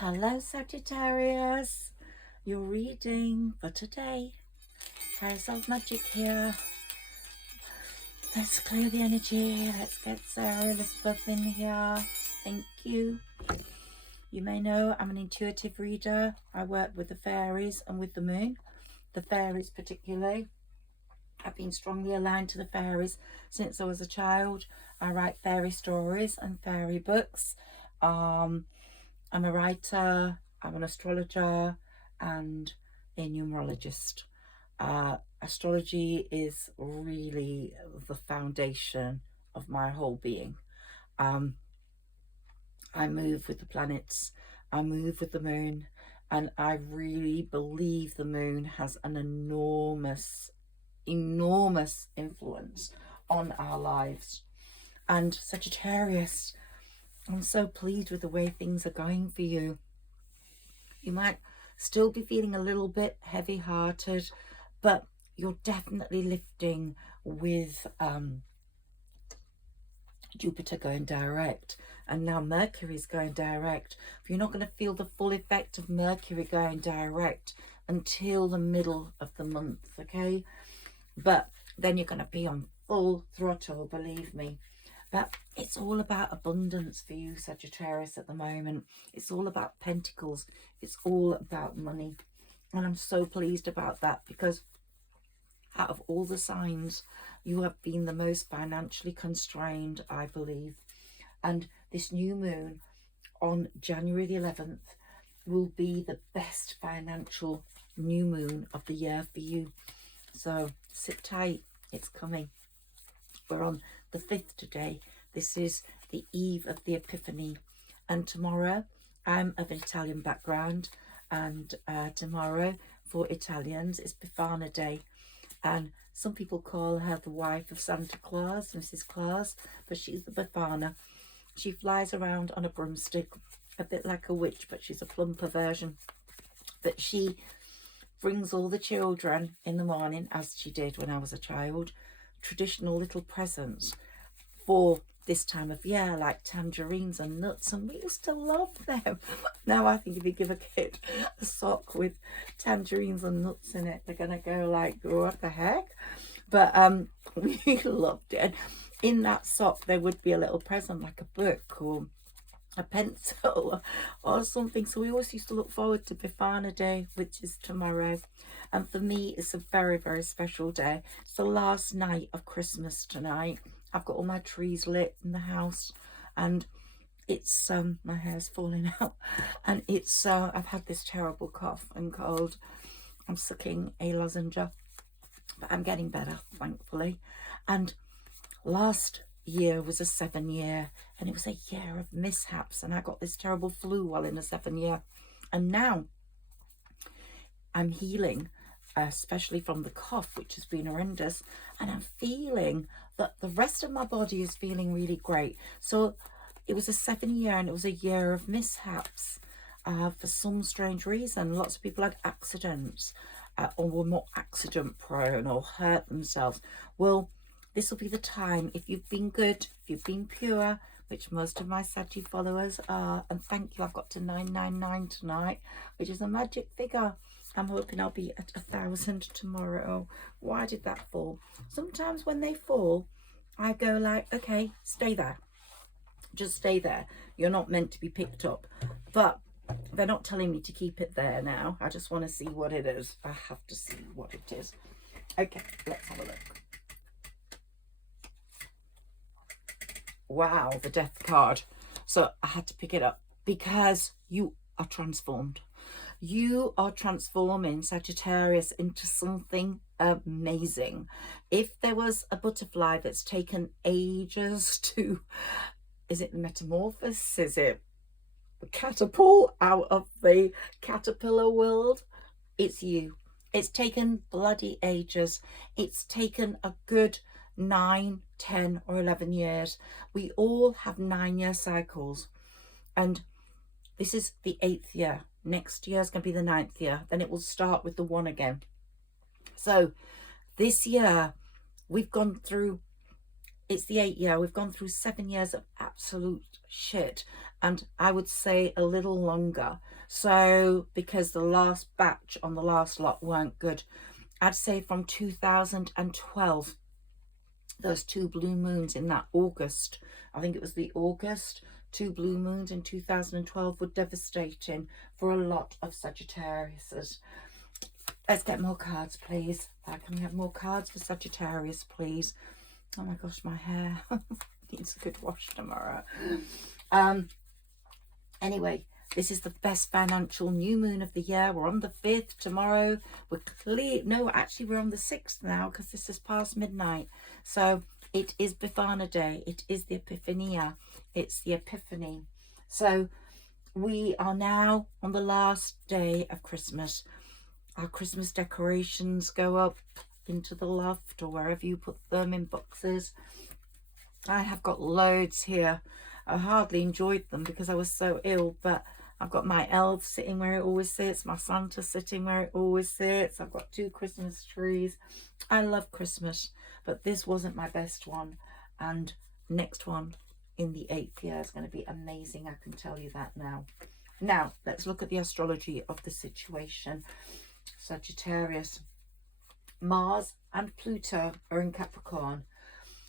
Hello Sagittarius, your reading for today. Higherself magic here. Let's clear the energy. Let's get Sarah Elizabeth in here. Thank you. You may know I'm an intuitive reader. I work with the fairies and with the moon. The fairies particularly. I've been strongly aligned to the fairies since I was a child. I write fairy stories and fairy books. I'm a writer, I'm an astrologer and a numerologist. Astrology is really the foundation of my whole being. I move with the planets, I move with the moon, and I really believe the moon has an enormous influence on our lives. And Sagittarius, I'm so pleased with the way things are going for you. You might still be feeling a little bit heavy-hearted, but you're definitely lifting with Jupiter going direct, and now Mercury's going direct. But you're not going to feel the full effect of Mercury going direct until the middle of the month, okay? But then you're going to be on full throttle, believe me. But it's all about abundance for you, Sagittarius, at the moment. It's all about Pentacles. It's all about money. And I'm so pleased about that, because out of all the signs, you have been the most financially constrained, I believe. And this new moon on January the 11th will be the best financial new moon of the year for you. So sit tight, it's coming. We're on the 5th today. This is the eve of the Epiphany, and tomorrow, I'm of Italian background, and tomorrow for Italians is Befana Day, and some people call her the wife of Santa Claus, Mrs. Claus, but she's the Befana. She flies around on a broomstick, a bit like a witch, but she's a plumper version. But she brings all the children in the morning, as she did when I was a child, traditional little presents for this time of year, like tangerines and nuts, and we used to love them. Now I think if you give a kid a sock with tangerines and nuts in it, they're gonna go like, what the heck? But we loved it. In that sock there would be a little present, like a book or a pencil or something. So we always used to look forward to Befana Day, which is tomorrow. And for me, it's a very, very special day. It's the last night of Christmas tonight. I've got all my trees lit in the house, and it's my hair's falling out, and it's I've had this terrible cough and cold. I'm sucking a lozenge, but I'm getting better, thankfully. And last year was a 7-year, and it was a year of mishaps, and I got this terrible flu while in a 7-year, and now I'm healing, especially from the cough, which has been horrendous, and I'm feeling that the rest of my body is feeling really great. So it was a 7-year, and it was a year of mishaps for some strange reason. Lots of people had accidents or were more accident prone or hurt themselves. Well, this will be the time, if you've been good, if you've been pure, which most of my Saggy followers are, and thank you, I've got to 999 tonight, which is a magic figure. I'm hoping I'll be at 1,000 tomorrow. Why did that fall? Sometimes when they fall, I go like, okay, stay there. Just stay there. You're not meant to be picked up. But they're not telling me to keep it there now. I just want to see what it is. I have to see what it is. Okay, let's have a look. Wow, the death card. So I had to pick it up because you are transformed. You are transforming, Sagittarius, into something amazing. If there was a butterfly that's taken ages to, is it the metamorphosis? Is it the catapult out of the caterpillar world? It's you. It's taken bloody ages. It's taken a good 9, 10 or 11 years. We all have 9-year cycles, and this is the 8th year. Next year is going to be the 9th year. Then it will start with the 1 again. So this year we've gone through, it's the 8th year. We've gone through 7 years of absolute shit. and I would say a little longer. So because the last batch on the last lot weren't good, I'd say from 2012, those 2 blue moons in that August, I think it was the August, 2 blue moons in 2012 were devastating for a lot of Sagittariuses. Let's get more cards, please. Can we have more cards for Sagittarius, please? Oh my gosh, my hair needs a good wash tomorrow. Anyway, this is the best financial new moon of the year. We're on the 5th tomorrow. We're clear. No, actually, we're on the 6th now because this is past midnight. So it is Befana Day. It is the Epiphania. It's the Epiphany. So we are now on the last day of Christmas. Our Christmas decorations go up into the loft or wherever you put them, in boxes. I have got loads here. I hardly enjoyed them because I was so ill, but I've got my elf sitting where it always sits, my Santa sitting where it always sits. I've got 2 Christmas trees. I love Christmas, but this wasn't my best one. And next one in the 8th year is going to be amazing. I can tell you that now. Now, let's look at the astrology of the situation. Sagittarius, Mars and Pluto are in Capricorn.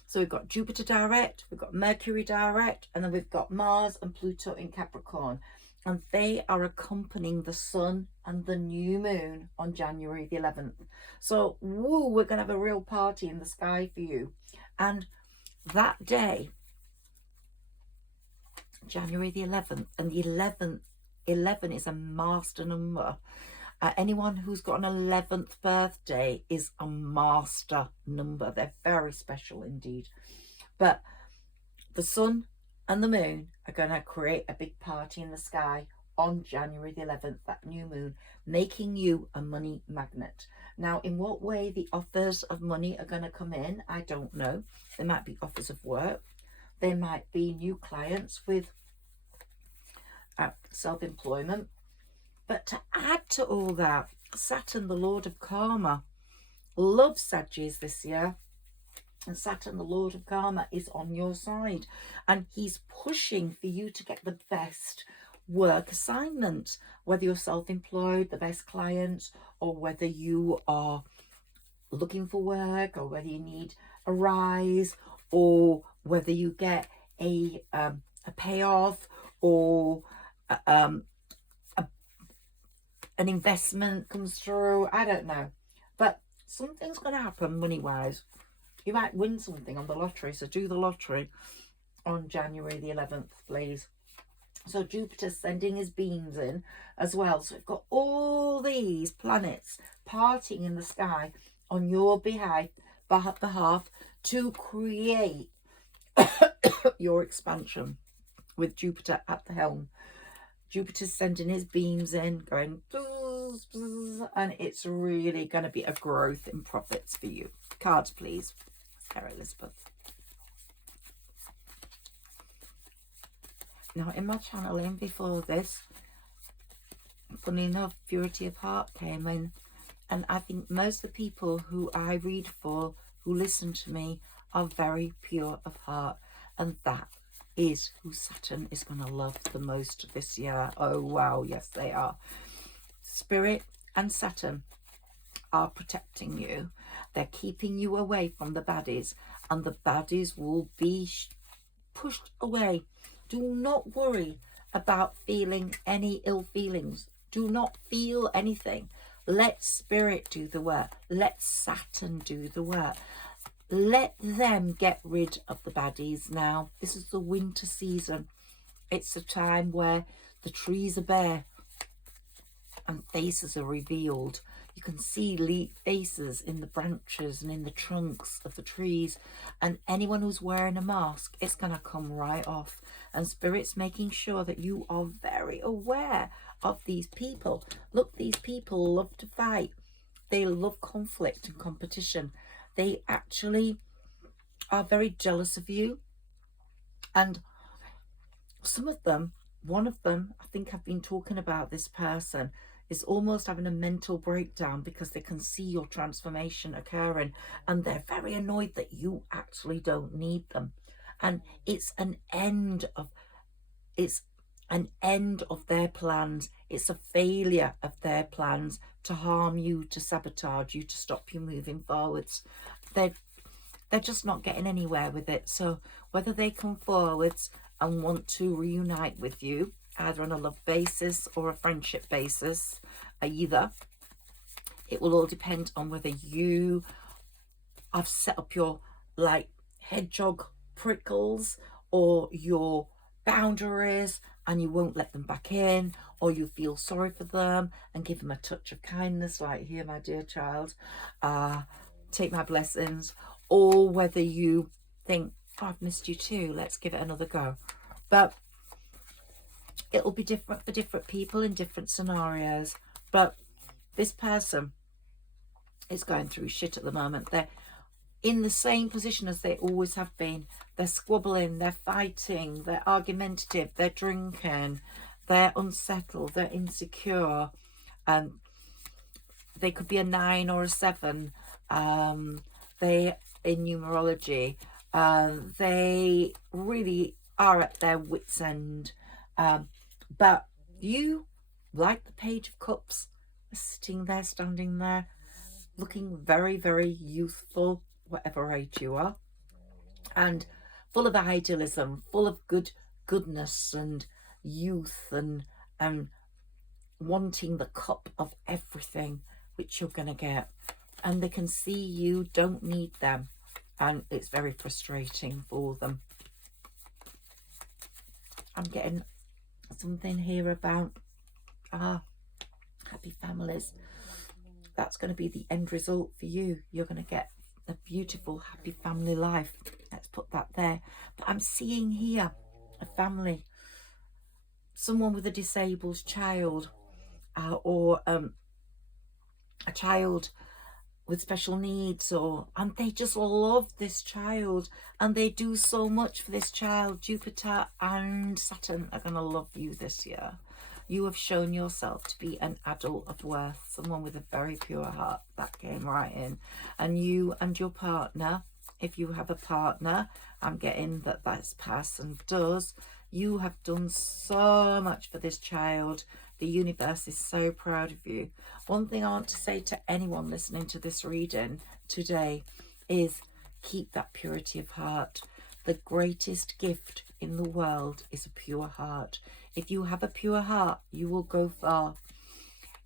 So we've got Jupiter direct, we've got Mercury direct, and then we've got Mars and Pluto in Capricorn. And they are accompanying the sun and the new moon on January the 11th. So, woo, we're going to have a real party in the sky for you. And that day, January the 11th, and the 11 is a master number. Anyone who's got an 11th birthday is a master number. They're very special indeed. But the sun and the moon are going to create a big party in the sky on January the 11th, that new moon, making you a money magnet. Now, in what way the offers of money are going to come in, I don't know. There might be offers of work. There might be new clients with self-employment. But to add to all that, Saturn, the Lord of Karma, loves Saggies this year. And Saturn, the Lord of Karma, is on your side. And he's pushing for you to get the best work assignment. Whether you're self-employed, the best clients, or whether you are looking for work, or whether you need a rise, or whether you get a payoff, or an investment comes through. I don't know, but something's going to happen money wise. You might win something on the lottery, so do the lottery on January the 11th, please. So Jupiter's sending his beams in as well. So we've got all these planets partying in the sky on your behalf to create your expansion with Jupiter at the helm. Jupiter's sending his beams in, going buzz, buzz, and it's really going to be a growth in profits for you. Cards, please. Sarah Elizabeth. Now, in my channeling before this, funny enough, Purity of Heart came in, and I think most of the people who I read for, who listen to me, are very pure of heart, and that is who Saturn is going to love the most this year. Oh wow, yes they are. Spirit and Saturn are protecting you. They're keeping you away from the baddies, and the baddies will be pushed away. Do not worry about feeling any ill feelings. Do not feel anything. Let Spirit do the work. Let Saturn do the work. Let them get rid of the baddies now. This is the winter season. It's a time where the trees are bare and faces are revealed. You can see faces in the branches and in the trunks of the trees. And anyone who's wearing a mask, it's going to come right off. And Spirit's making sure that you are very aware of these people. Look, these people love to fight. They love conflict and competition. They actually are very jealous of you. And some of them, one of them, I think I've been talking about this person, is almost having a mental breakdown because they can see your transformation occurring, and they're very annoyed that you actually don't need them. And it's an end of, it's an end of their plans. It's a failure of their plans to harm you, to sabotage you, to stop you moving forwards. They're just not getting anywhere with it. So whether they come forwards and want to reunite with you, either on a love basis or a friendship basis, either, it will all depend on whether you have set up your like hedgehog prickles or your boundaries and you won't let them back in, or you feel sorry for them and give them a touch of kindness, like, here, my dear child, take my blessings, or whether you think, oh, I've missed you too, let's give it another go. But it'll be different for different people in different scenarios. But this person is going through shit at the moment. They're in the same position as they always have been. They're squabbling, they're fighting, they're argumentative, they're drinking, they're unsettled, they're insecure. They could be a 9 or a 7. They, in numerology, they really are at their wits' end. But you, like the Page of Cups, are sitting there, standing there, looking very, very youthful, whatever age you are, and full of idealism, full of goodness and youth, and wanting the cup of everything, which you're going to get. And they can see you don't need them, and it's very frustrating for them. I'm getting something here about happy families. That's going to be the end result for you. You're going to get a beautiful, happy family life. Let's put that there. But I'm seeing here a family, someone with a disabled child, or a child with special needs, and they just love this child and they do so much for this child. Jupiter and Saturn are going to love you this year. You have shown yourself to be an adult of worth, someone with a very pure heart. That came right in. And you and your partner, if you have a partner, I'm getting that this person does, you have done so much for this child. The universe is so proud of you. One thing I want to say to anyone listening to this reading today is keep that purity of heart. The greatest gift in the world is a pure heart. If you have a pure heart, you will go far.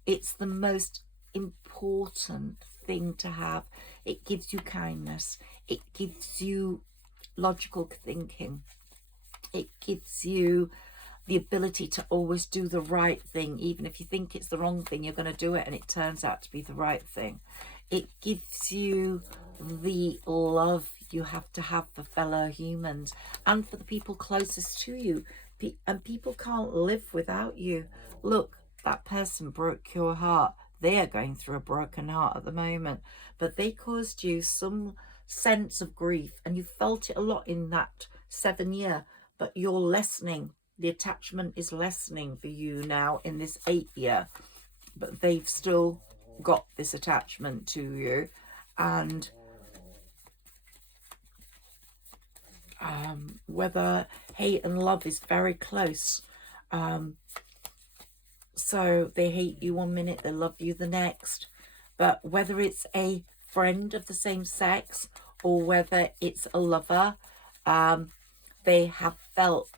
It's the most important thing to have. It gives you kindness. It gives you logical thinking. It gives you the ability to always do the right thing. Even if you think it's the wrong thing, you're going to do it and it turns out to be the right thing. It gives you the love you have to have for fellow humans and for the people closest to you. And people can't live without you. Look, that person broke your heart. They are going through a broken heart at the moment, but they caused you some sense of grief, and you felt it a lot in that 7 year, but you're lessening. The attachment is lessening for you now in this 8 year, but they've still got this attachment to you. And whether hate and love is very close. So they hate you one minute, they love you the next. But whether it's a friend of the same sex or whether it's a lover, they have felt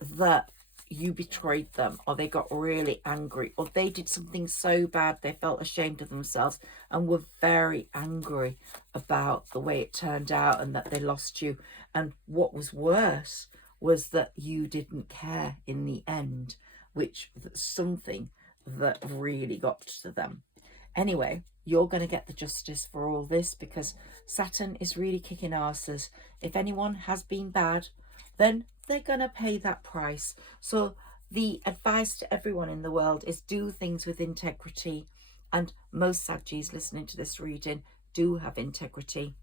that you betrayed them, or they got really angry, or they did something so bad they felt ashamed of themselves and were very angry about the way it turned out and that they lost you. And what was worse was that you didn't care in the end, which was something that really got to them. Anyway, you're going to get the justice for all this, because Saturn is really kicking asses. If anyone has been bad, then they're going to pay that price. So the advice to everyone in the world is do things with integrity. And most Saggies listening to this reading do have integrity.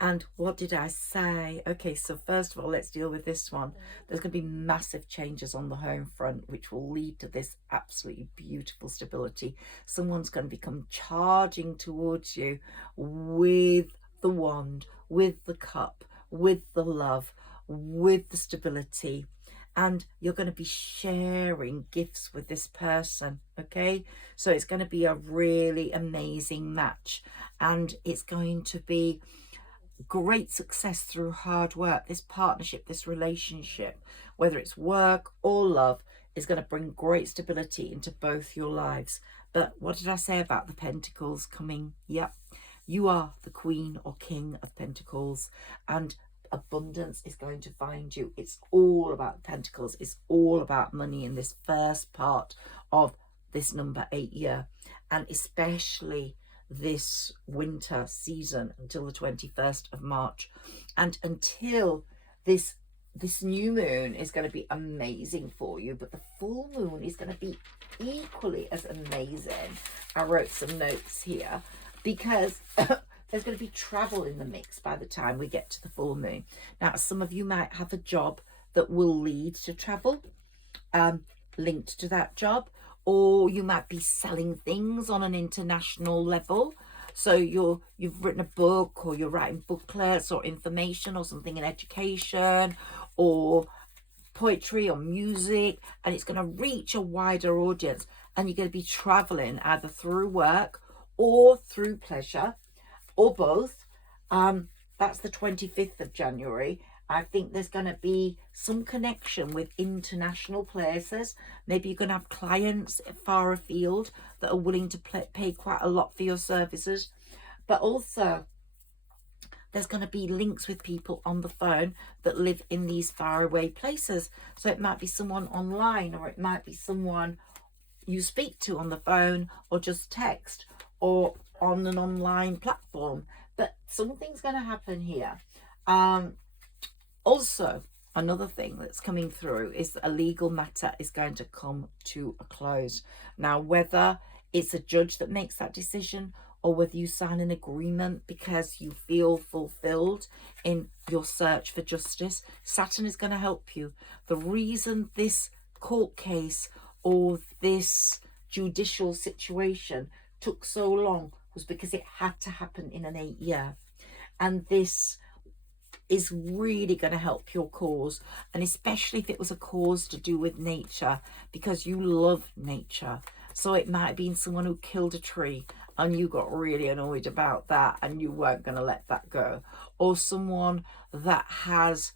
And what did I say? Okay, so first of all, let's deal with this one. There's going to be massive changes on the home front, which will lead to this absolutely beautiful stability. Someone's going to become charging towards you with the wand, with the cup, with the love, with the stability. and you're going to be sharing gifts with this person, okay? So it's going to be a really amazing match, and it's going to be great success through hard work. This partnership, this relationship, whether it's work or love, is going to bring great stability into both your lives. But what did I say about the Pentacles coming? Yep, you are the Queen or King of Pentacles, and abundance is going to find you. It's all about Pentacles. It's all about money in this first part of this number 8 year, and especially this winter season until the 21st of March. And until this new moon is going to be amazing for you, but the full moon is going to be equally as amazing. I wrote some notes here because there's going to be travel in the mix by the time we get to the full moon. Now, some of you might have a job that will lead to travel, linked to that job, or you might be selling things on an international level. So you've written a book, or you're writing booklets or information or something in education or poetry or music, and it's going to reach a wider audience, and you're going to be traveling either through work or through pleasure or both. That's the 25th of January. I think there's going to be some connection with international places. Maybe you're going to have clients far afield that are willing to pay quite a lot for your services. But also, there's going to be links with people on the phone that live in these faraway places. So it might be someone online, or it might be someone you speak to on the phone, or just text, or on an online platform. But something's going to happen here. Also, another thing that's coming through is that a legal matter is going to come to a close. Now, whether it's a judge that makes that decision, or whether you sign an agreement because you feel fulfilled in your search for justice, Saturn is going to help you. The reason this court case or this judicial situation took so long was because it had to happen in an 8 year. And this is really going to help your cause, and especially if it was a cause to do with nature, because you love nature. So it might have been someone who killed a tree and you got really annoyed about that and you weren't going to let that go, or someone that has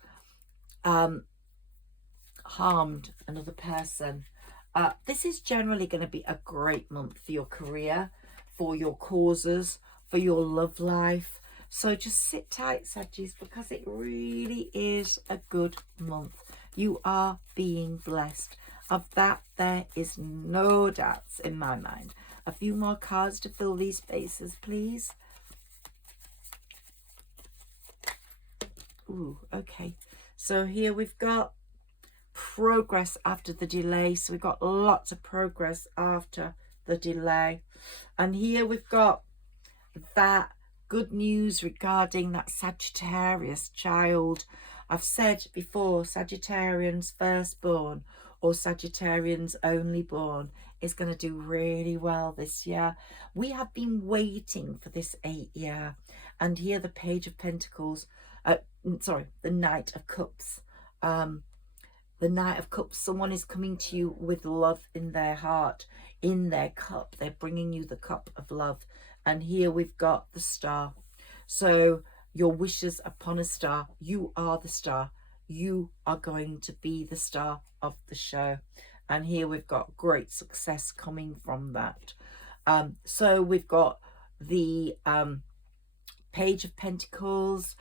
harmed another person. This is generally going to be a great month for your career, for your causes, for your love life. So just sit tight, Saggies, because it really is a good month. You are being blessed. Of that, there is no doubts in my mind. A few more cards to fill these spaces, please. Ooh, okay. So here we've got progress after the delay. So we've got lots of progress after the delay. And here we've got that good news regarding that Sagittarius child. I've said before, Sagittarians firstborn or Sagittarians only born is going to do really well this year. We have been waiting for this 8 year. And here the Page of Pentacles, the Knight of Cups. The Knight of Cups, someone is coming to you with love in their heart, in their cup. They're bringing you the cup of love. And here we've got the star. So your wishes upon a star. You are the star. You are going to be the star of the show. And here we've got great success coming from that. So we've got the Page of Pentacles,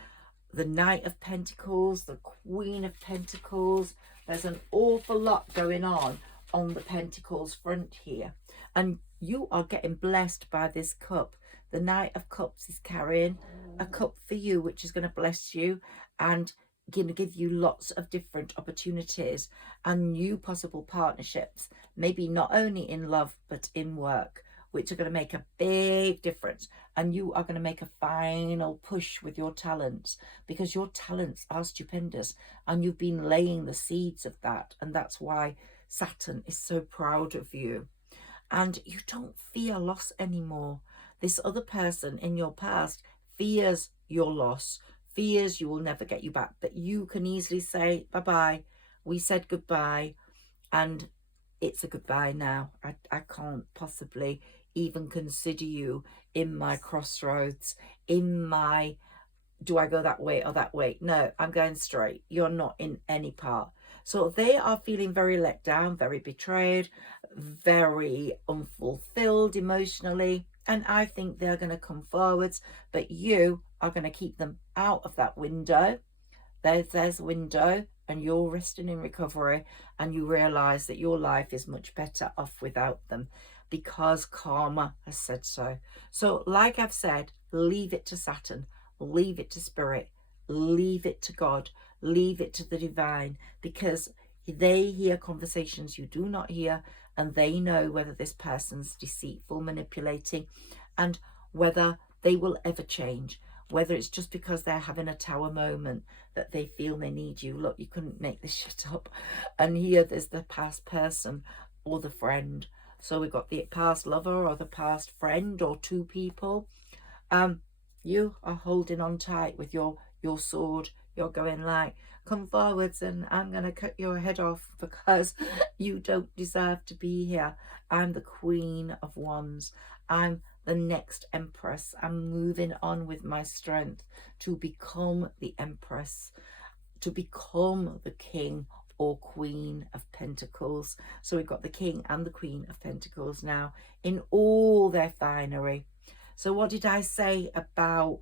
the Knight of Pentacles, the Queen of Pentacles. There's an awful lot going on the Pentacles front here. And you are getting blessed by this cup. The Knight of Cups is carrying a cup for you, which is going to bless you and going to give you lots of different opportunities and new possible partnerships, maybe not only in love but in work, which are going to make a big difference. And you are going to make a final push with your talents, because your talents are stupendous and you've been laying the seeds of that. And that's why Saturn is so proud of you. And you don't fear loss anymore. This other person in your past fears your loss, fears you will never get you back, but you can easily say bye-bye. We said goodbye, and it's a goodbye now. I can't possibly even consider you in my crossroads, in my, do I go that way or that way? No, I'm going straight. You're not in any part. So they are feeling very let down, very betrayed, very unfulfilled emotionally. And I think they're going to come forwards, but you are going to keep them out of that window. There's a window, and you're resting in recovery, and you realize that your life is much better off without them because karma has said so. So like I've said, leave it to Saturn, leave it to spirit, leave it to God, leave it to the divine, because they hear conversations you do not hear, and they know whether this person's deceitful, manipulating, and whether they will ever change, whether it's just because they're having a tower moment that they feel they need you. Look, you couldn't make this shit up. And here there's the past person or the friend. So we've got the past lover or the past friend or two people. You are holding on tight with your sword. You're going like, come forwards and I'm going to cut your head off because you don't deserve to be here. I'm the Queen of Wands. I'm the next Empress. I'm moving on with my strength to become the Empress, to become the King or Queen of Pentacles. So we've got the King and the Queen of Pentacles now in all their finery. So what did I say about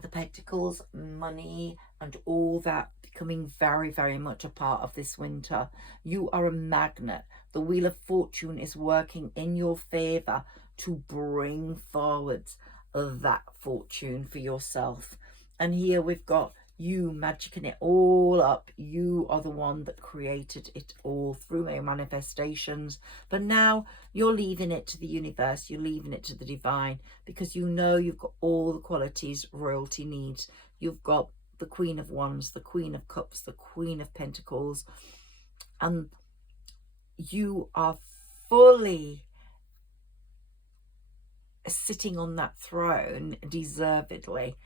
the Pentacles, money, and all that becoming very, very much a part of this winter? You are a magnet. The Wheel of Fortune is working in your favor to bring forward that fortune for yourself. And here we've got you magicking it all up. You are the one that created it all through your manifestations, but now you're leaving it to the universe, you're leaving it to the divine, because you know you've got all the qualities royalty needs. You've got the Queen of Wands, the Queen of Cups, the Queen of Pentacles, and you are fully sitting on that throne deservedly,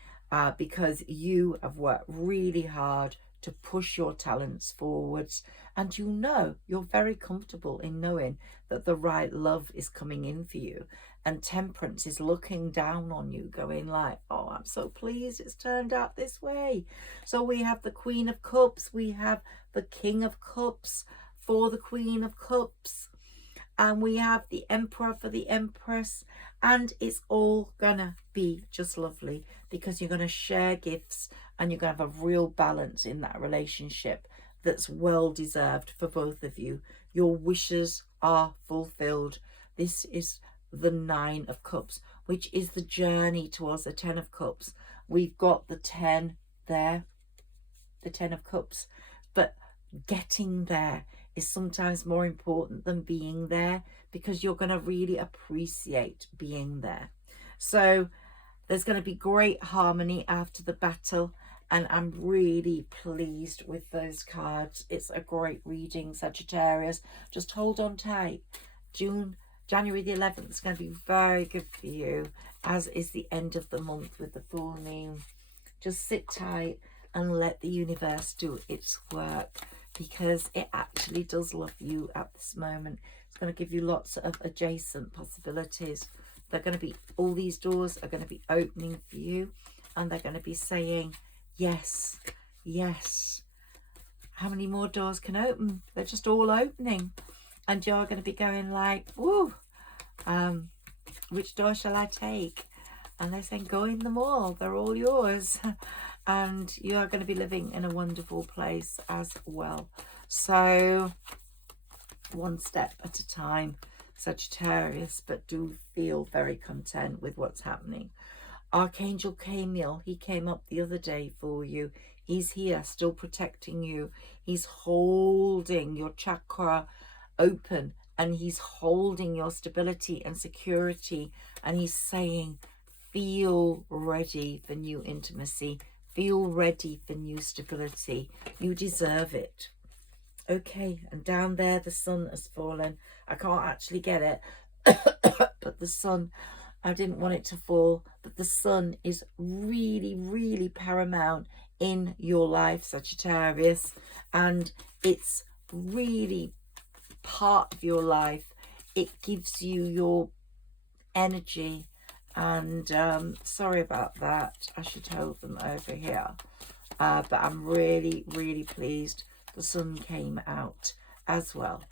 because you have worked really hard to push your talents forwards, and you know you're very comfortable in knowing that the right love is coming in for you, and Temperance is looking down on you going like, oh, I'm so pleased it's turned out this way. So we have the Queen of Cups, we have the King of Cups for the Queen of Cups, and we have the Emperor for the Empress, and it's all gonna be just lovely because you're gonna share gifts and you're gonna have a real balance in that relationship that's well deserved for both of you. Your wishes are fulfilled. This is the Nine of Cups, which is the journey towards the Ten of Cups. We've got the 10 there, the 10 of Cups, but getting there is sometimes more important than being there, because you're going to really appreciate being there. So there's going to be great harmony after the battle, and I'm really pleased with those cards. It's a great reading, Sagittarius. Just hold on tight. January the 11th is going to be very good for you, as is the end of the month with the full moon. Just sit tight and let the universe do its work, because it actually does love you at this moment. It's going to give you lots of adjacent possibilities. They're going to be, all these doors are going to be opening for you, and they're going to be saying, yes, yes. How many more doors can open? They're just all opening. And you're going to be going like, woo, which door shall I take? And they're saying, go in them all. They're all yours. And you are going to be living in a wonderful place as well. So one step at a time, Sagittarius, but do feel very content with what's happening. Archangel Camiel, he came up the other day for you. He's here, still protecting you. He's holding your chakra open, and he's holding your stability and security, and he's saying, feel ready for new intimacy. Feel ready for new stability. You deserve it. Okay, and down there the sun has fallen. I can't actually get it, but the sun, I didn't want it to fall, but the sun is really, really paramount in your life, Sagittarius, and it's really part of your life. It gives you your energy, and sorry about that, I should hold them over here, but I'm really, really pleased the sun came out as well,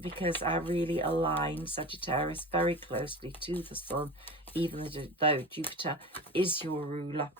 because I really align Sagittarius very closely to the sun, even though Jupiter is your ruler.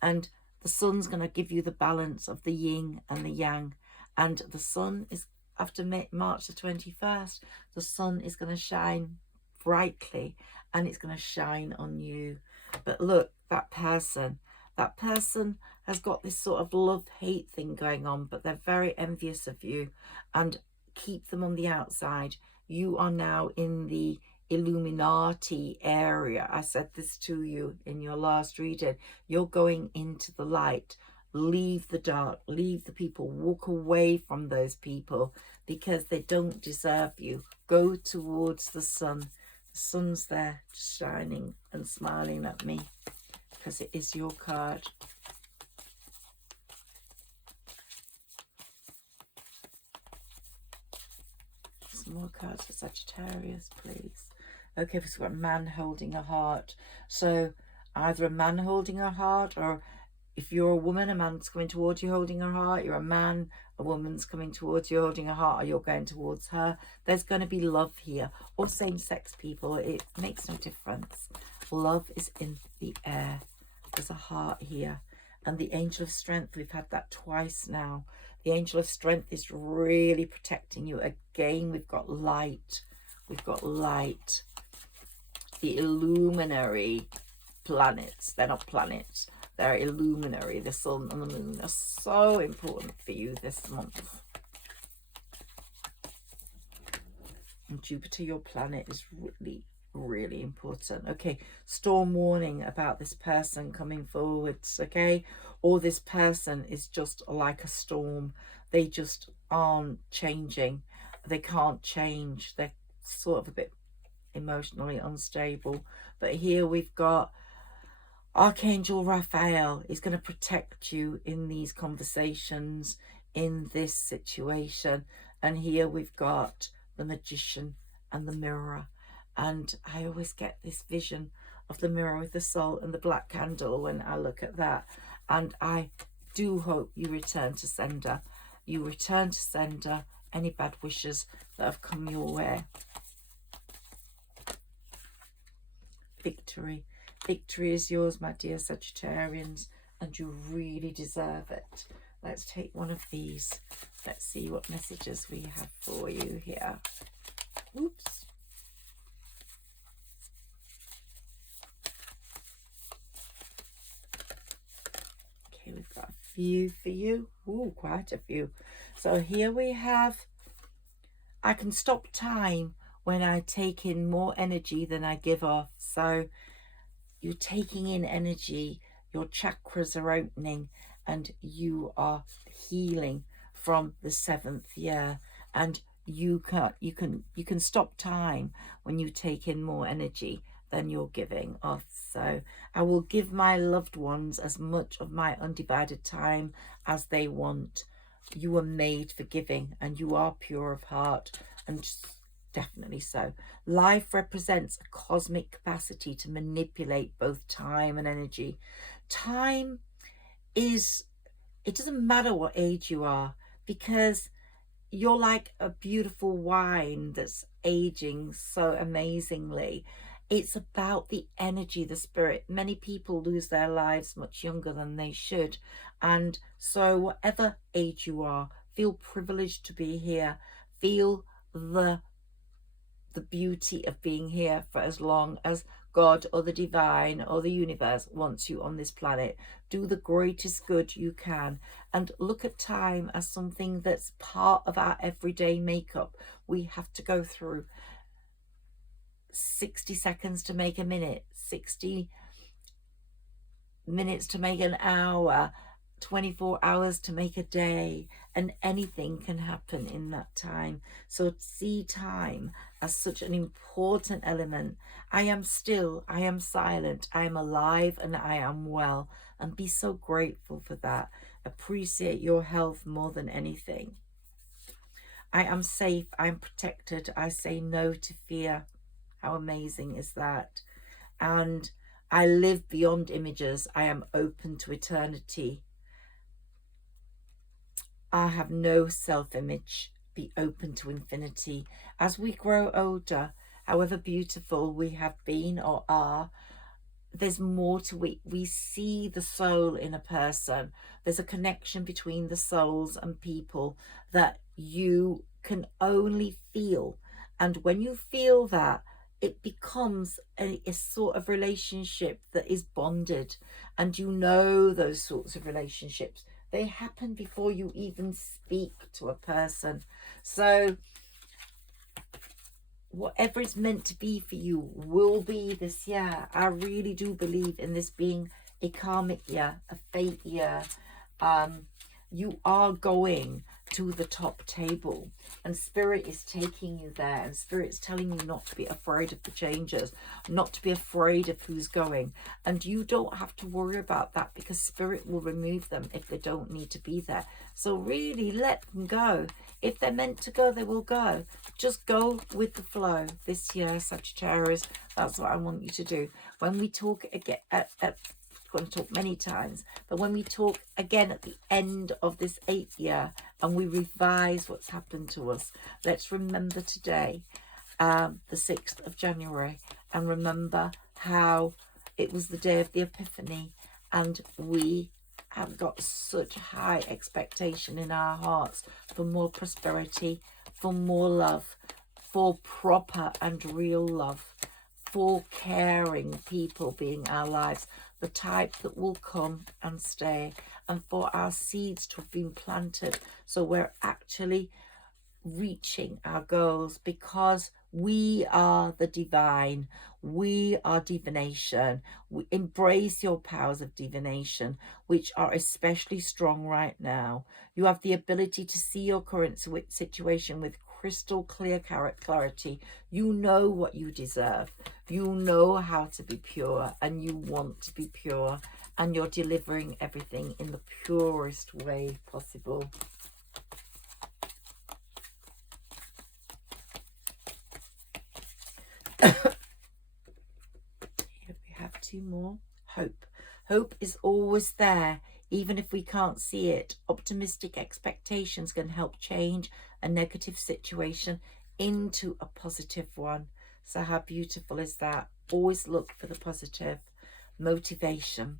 And the sun's going to give you the balance of the yin and the yang. And the sun is, after March the 21st, the sun is going to shine brightly, and it's going to shine on you. But look, that person has got this sort of love-hate thing going on, but they're very envious of you, and keep them on the outside. You are now in the Illuminati area. I said this to you in your last reading. You're going into the light. Leave the dark, leave the people, walk away from those people, because they don't deserve you. Go towards the sun. The sun's there, just shining and smiling at me, because it is your card. Some more cards for Sagittarius, please. Okay, we've got a man holding a heart. So either a man holding a heart, or if you're a woman, a man's coming towards you holding a heart. You're a man, a woman's coming towards you holding a heart, or you're going towards her. There's going to be love here. Or same-sex people. It makes no difference. Love is in the air. There's a heart here. And the angel of strength, we've had that twice now. The angel of strength is really protecting you. Again, we've got light. We've got light. The Illuminary planets. They're not planets. They're Illuminary. The sun and the moon are so important for you this month. And Jupiter, your planet, is really, really important. Okay, storm warning about this person coming forwards, okay? Or this person is just like a storm. They just aren't changing. They can't change. They're sort of a bit emotionally unstable. But here we've got Archangel Raphael is going to protect you in these conversations, in this situation. And here we've got the Magician and the Mirror. And I always get this vision of the mirror with the soul and the black candle when I look at that. And I do hope you return to sender. You return to sender any bad wishes that have come your way. Victory. Victory is yours, my dear Sagittarians, and you really deserve it. Let's take one of these. Let's see what messages we have for you here. Oops. Okay, we've got a few for you. Ooh, quite a few. So here we have, I can stop time when I take in more energy than I give off. So you're taking in energy, your chakras are opening, and you are healing from the 7th year. And you can stop time when you take in more energy than you're giving off. So I will give my loved ones as much of my undivided time as they want. You were made for giving, and you are pure of heart, and definitely so. Life represents a cosmic capacity to manipulate both time and energy. Time is, it doesn't matter what age you are, because you're like a beautiful wine that's aging so amazingly. It's about the energy, the spirit. Many people lose their lives much younger than they should. And so whatever age you are, feel privileged to be here. Feel the beauty of being here for as long as God or the divine or the universe wants you on this planet. Do the greatest good you can, and look at time as something that's part of our everyday makeup. We have to go through 60 seconds to make a minute, 60 minutes to make an hour, 24 hours to make a day, and anything can happen in that time. So see time as such an important element. I am still, I am silent, I am alive, and I am well. And be so grateful for that. Appreciate your health more than anything. I am safe, I am protected, I say no to fear. How amazing is that? And I live beyond images, I am open to eternity. I have no self-image, be open to infinity. As we grow older, however beautiful we have been or are, there's more to it. We see the soul in a person. There's a connection between the souls and people that you can only feel. And when you feel that, it becomes a sort of relationship that is bonded. And you know those sorts of relationships. They happen before you even speak to a person. So whatever is meant to be for you will be this year. I really do believe in this being a karmic year, a fate year. You are going to the top table, and spirit is taking you there, and spirit is telling you not to be afraid of the changes, not to be afraid of who's going. And you don't have to worry about that, because spirit will remove them if they don't need to be there. So really let them go. If they're meant to go, they will go. Just go with the flow this year, Sagittarius. That's what I want you to do. When we talk again, I'm going to talk many times, but when we talk again at the end of this 8th year and we revise what's happened to us, let's remember today, the 6th of January, and remember how it was the day of the Epiphany, and we have got such high expectation in our hearts for more prosperity, for more love, for proper and real love, for caring people being our lives, the type that will come and stay, and for our seeds to have been planted, so we're actually reaching our goals, because we are the divine, we are divination. We embrace your powers of divination, which are especially strong right now. You have the ability to see your current situation with crystal clear clarity. You know what you deserve, you know how to be pure, and you want to be pure, and you're delivering everything in the purest way possible. Here we have 2 more. Hope. Hope is always there, even if we can't see it. Optimistic expectations can help change a negative situation into a positive one. So how beautiful is that? Always look for the positive. Motivation.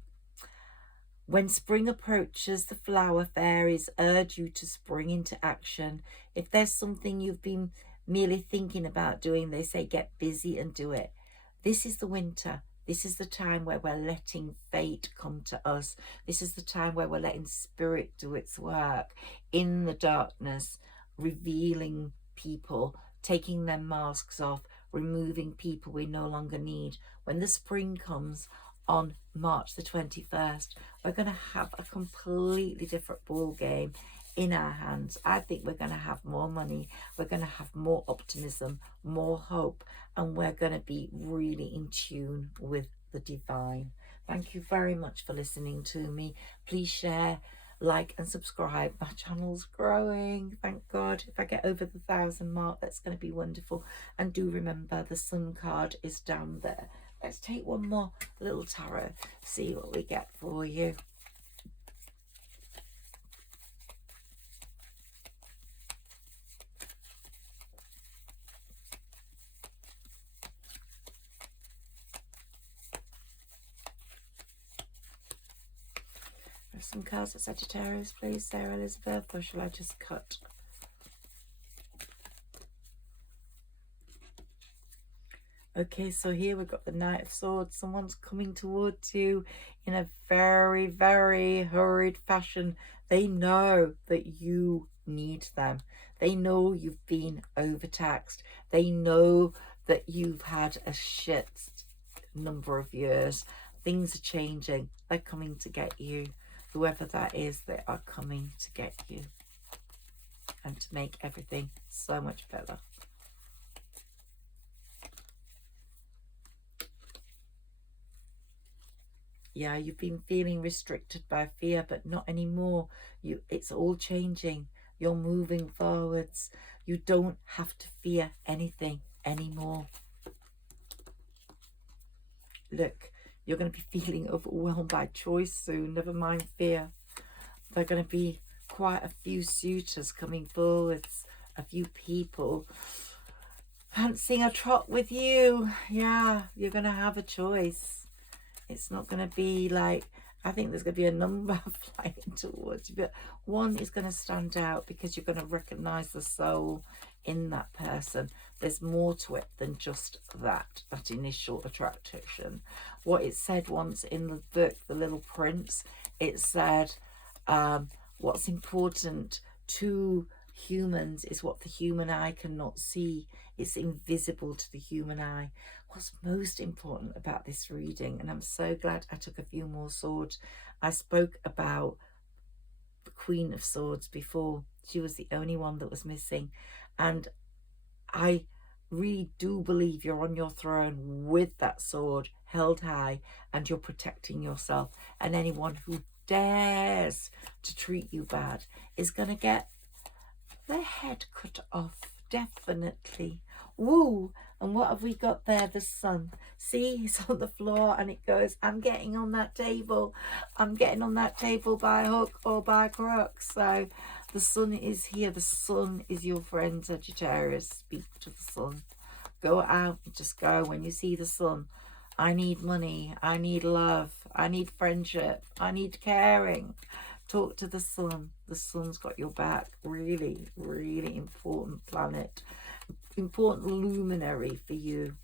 When spring approaches, the flower fairies urge you to spring into action. If there's something you've been merely thinking about doing, they say get busy and do it. This is the winter. This is the time where we're letting fate come to us. This is the time where we're letting spirit do its work in the darkness, revealing people, taking their masks off, removing people we no longer need. When the spring comes on March the 21st, we're going to have a completely different ball game in our hands. I think we're going to have more money, we're going to have more optimism, more hope, and we're going to be really in tune with the divine. Thank you very much for listening to me. Please share, like and subscribe. My channel's growing, thank God. If I get over the 1,000 mark, that's going to be wonderful. And do remember, the sun card is down there. Let's take one more little tarot, see what we get for you. Some cards at Sagittarius, please, Sarah Elizabeth, or shall I just cut? Okay, so here we've got the Knight of Swords. Someone's coming towards you in a very, very hurried fashion. They know that you need them. They know you've been overtaxed. They know that you've had a shit number of years. Things are changing. They're coming to get you. whoever that is, they are coming to get you and to make everything so much better. Yeah, you've been feeling restricted by fear, but not anymore. It's all changing. You're moving forwards. You don't have to fear anything anymore. Look, you're going to be feeling overwhelmed by choice soon. Never mind fear. There are going to be quite a few suitors coming forwards, a few people fancying a trot with you. Yeah, you're going to have a choice. It's not going to be like, I think there's going to be a number flying towards you, but one is going to stand out because you're going to recognize the soul in that person. There's more to it than just that initial attraction. What it said once in the book, The Little Prince, it said, what's important to humans is what the human eye cannot see. It's invisible to the human eye. What's most important about this reading, and I'm so glad I took a few more swords. I spoke about the Queen of Swords before. She was the only one that was missing. And I really do believe you're on your throne with that sword held high, and you're protecting yourself. And anyone who dares to treat you bad is going to get their head cut off, definitely. Woo! And what have we got there? The sun. See, it's on the floor and it goes, I'm getting on that table. I'm getting on that table by hook or by crook. So the sun is here. The sun is your friend, Sagittarius. Speak to the sun. Go out and just go when you see the sun. I need money. I need love. I need friendship. I need caring. Talk to the sun. The sun's got your back. Really, really important planet. Important luminary for you.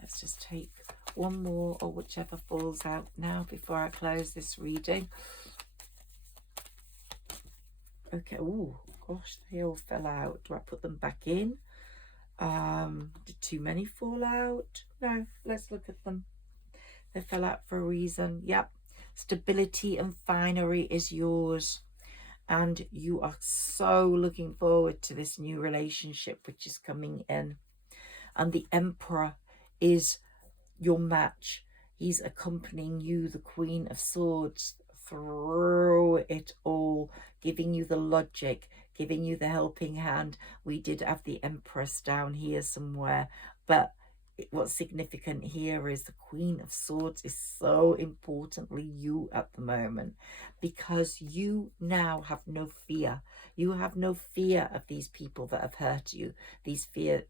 Let's just take one more or whichever falls out now before I close this reading. Okay. Oh gosh, they all fell out. Do I put them back in? Did too many fall out? No, let's look at them. They fell out for a reason. Yep. Stability and finery is yours. And you are so looking forward to this new relationship which is coming in. And the Emperor is your match. He's accompanying you, the Queen of Swords, through it all, giving you the logic, giving you the helping hand. We did have the Empress down here somewhere, but what's significant here is the Queen of Swords is so importantly you at the moment, because you now have no fear. You have no fear of these people that have hurt you, these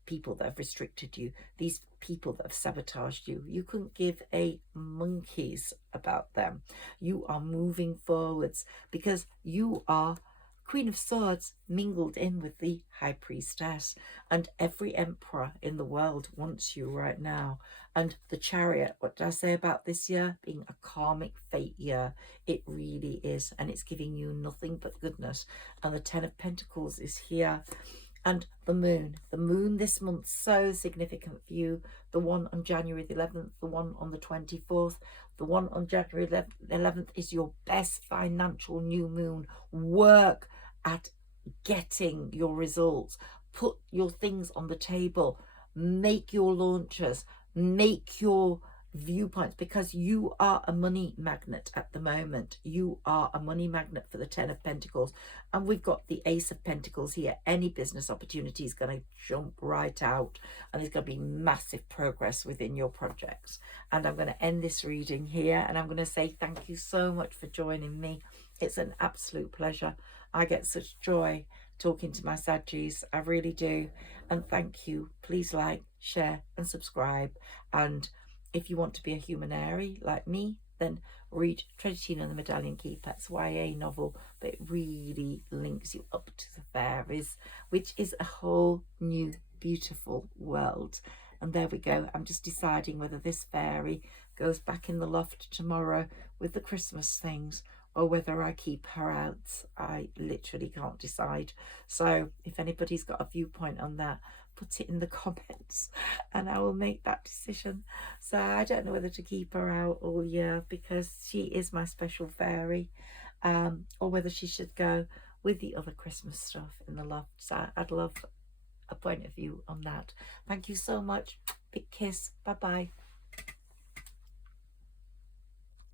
people that have restricted you, these people that have sabotaged you. You couldn't give a monkey's about them. You are moving forwards because you are Queen of Swords mingled in with the High Priestess, and every emperor in the world wants you right now. And the Chariot, what did I say about this year being a karmic fate year? It really is, and it's giving you nothing but goodness. And the Ten of Pentacles is here. And the moon this month, so significant for you. The one on January the 11th, the one on the 24th, the one on January 11th is your best financial new moon. Work at getting your results. Put your things on the table. Make your launches. Make your viewpoints, because you are a money magnet at the moment. You are a money magnet for the Ten of Pentacles, and we've got the Ace of Pentacles here. Any business opportunity is going to jump right out, and there's going to be massive progress within your projects. And I'm going to end this reading here, and I'm going to say thank you so much for joining me. It's an absolute pleasure. I get such joy talking to my Saggies. I really do. And thank you. Please like, share and subscribe. And if you want to be a Humanairy like me, then read Treasure and the Medallion Keeper. It's a YA novel, but it really links you up to the fairies, which is a whole new beautiful world. And there we go. I'm just deciding whether this fairy goes back in the loft tomorrow with the Christmas things, or whether I keep her out. I literally can't decide. So if anybody's got a viewpoint on that, put it in the comments and I will make that decision. So I don't know whether to keep her out all year because she is my special fairy, or whether she should go with the other Christmas stuff in the loft. So I'd love a point of view on that. Thank you so much. Big kiss. Bye bye.